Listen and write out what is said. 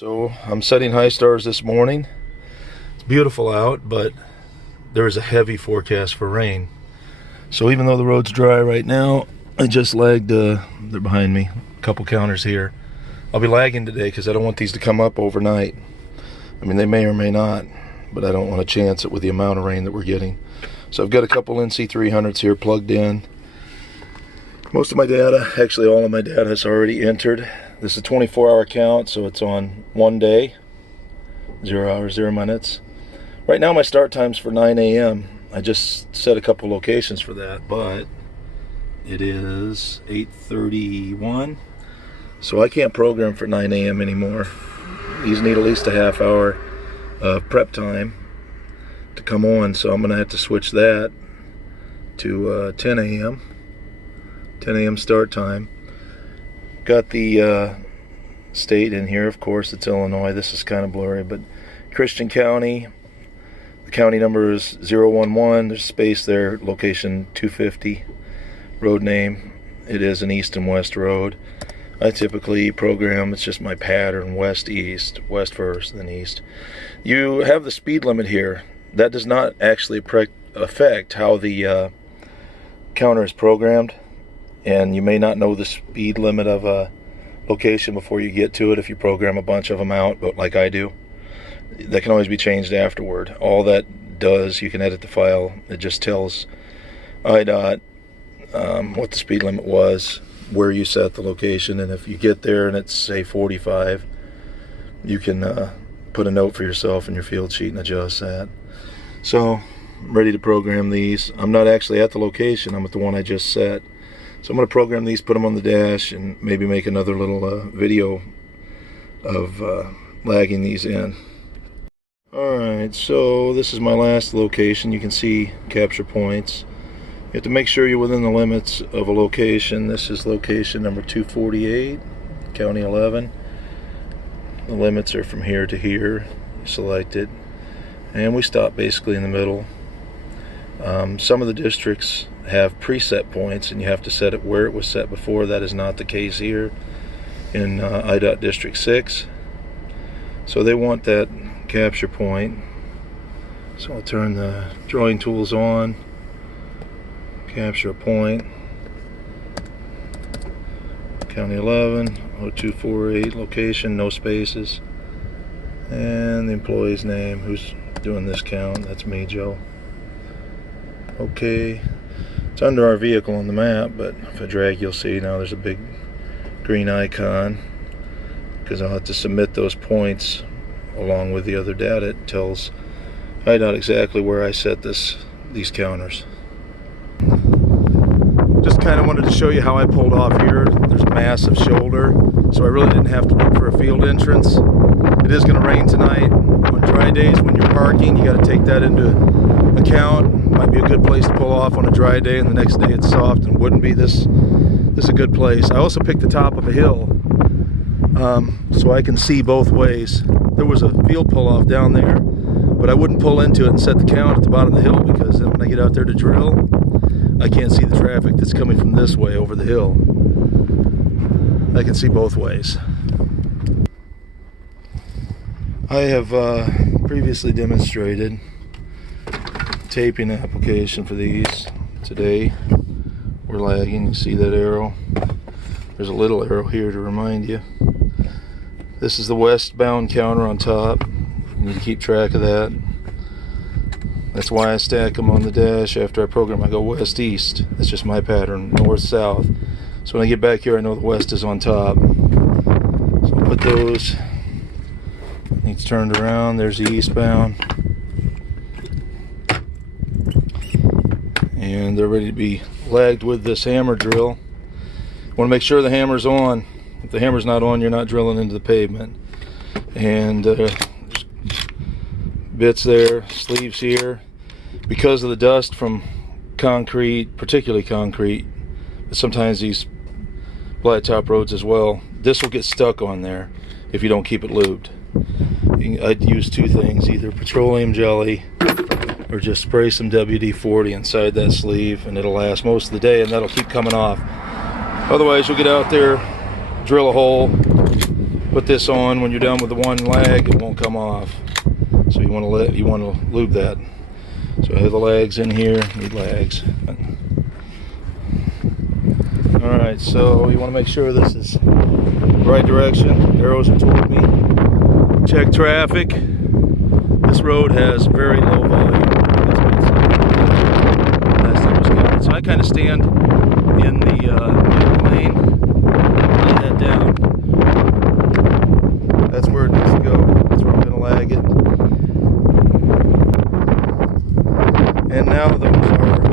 So I'm setting Histars this morning. It's beautiful out, but there is a heavy forecast for rain. So even though the road's dry right now, I just lagged, they're behind me, a couple counters here. I'll be lagging today because I don't want these to come up overnight. I mean, they may or may not, but I don't want to chance it with the amount of rain that we're getting. So I've got a couple NC300s here plugged in. Most of my data, actually all of my data is already entered. This is a 24-hour count, so it's on 1 day, 0 hours, 0 minutes. Right now my start time's for 9 a.m. I just set a couple locations for that, but it is 8:31, so I can't program for 9 a.m. anymore. These need at least a half hour of prep time to come on, so I'm gonna have to switch that to 10 a.m. 10 a.m. start time. Got the state in here, of course, it's Illinois. This is kind of blurry, but Christian County, the county number is 011. There's space there, location 250. Road name, it is an east and west road. I typically program, it's just my pattern, west-east, west first, then east. You have the speed limit here. That does not actually affect how the counter is programmed, and you may not know the speed limit of a location before you get to it if you program a bunch of them out, but like I do. That can always be changed afterward. All that does, you can edit the file. It just tells IDOT what the speed limit was, where you set the location, and if you get there and it's say 45, you can put a note for yourself in your field sheet and adjust that. So I'm ready to program these. I'm not actually at the location, I'm at the one I just set. So I'm going to program these, put them on the dash, and maybe make another little video of lagging these in. Alright, so this is my last location. You can see capture points. You have to make sure you're within the limits of a location. This is location number 248, County 11. The limits are from here to here. You select it, and we stop basically in the middle. Some of the districts have preset points, and you have to set it where it was set before. That is not the case here in IDOT District 6. So they want that capture point. So I'll turn the drawing tools on, capture a point, County 11, 0248, location, no spaces, and the employee's name, who's doing this count. That's me, Joe. Okay, it's under our vehicle on the map, but if I drag, you'll see now there's a big green icon, because I'll have to submit those points along with the other data. It tells IDOT exactly where I set these counters. Just kind of wanted to show you how I pulled off here. There's a massive shoulder, so I really didn't have to look for a field entrance. It is going to rain tonight. On dry days when you're parking, you got to take that into account. Might be a good place to pull off on a dry day, and the next day it's soft and wouldn't be. This is a good place. I also picked the top of a hill so I can see both ways. There was a field pull off down there, but I wouldn't pull into it and set the count at the bottom of the hill, because then when I get out there to drill, I can't see the traffic that's coming from this way over the hill. I can see both ways. I have previously demonstrated taping application for these. Today we're lagging. You see that arrow? There's a little arrow here to remind you. This is the westbound counter on top. You need to keep track of that. That's why I stack them on the dash. After I program, I go west-east. That's just my pattern, north-south. So when I get back here, I know the west is on top. So I'll put those. It's turned around. There's the eastbound. And they're ready to be lagged with this hammer drill. Want to make sure the hammer's on. If the hammer's not on, you're not drilling into the pavement. And bits there, sleeves here. Because of the dust from concrete, particularly concrete, but sometimes these blacktop roads as well, this will get stuck on there if you don't keep it lubed. I'd use two things, either petroleum jelly or just spray some WD-40 inside that sleeve, and it'll last most of the day, and that'll keep coming off. Otherwise, you'll get out there, drill a hole, put this on, when you're done with the one lag, it won't come off. So you want to lube that. So I have the lags in here, need lags. Alright, so you want to make sure this is the right direction. Arrows are toward me. Check traffic. This road has very low volume. Last time was counted. So I kind of stand in the middle lane, lay that down. That's where it needs to go. That's where I'm going to lag it. And now those are